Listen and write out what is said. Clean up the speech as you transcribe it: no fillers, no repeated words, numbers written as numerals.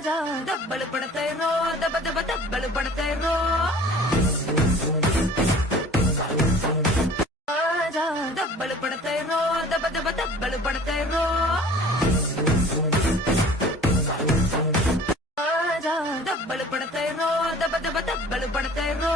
దెబ్బలు పడతాయి రో దెబ్బ దెబ్బ దెబ్బలు పడతాయి రో దెబ్బలు పడతాయి రో దెబ్బ దెబ్బ దెబ్బలు పడతాయి రో దెబ్బలు పడతాయి రో దెబ్బ దెబ్బ దెబ్బలు పడతాయి రో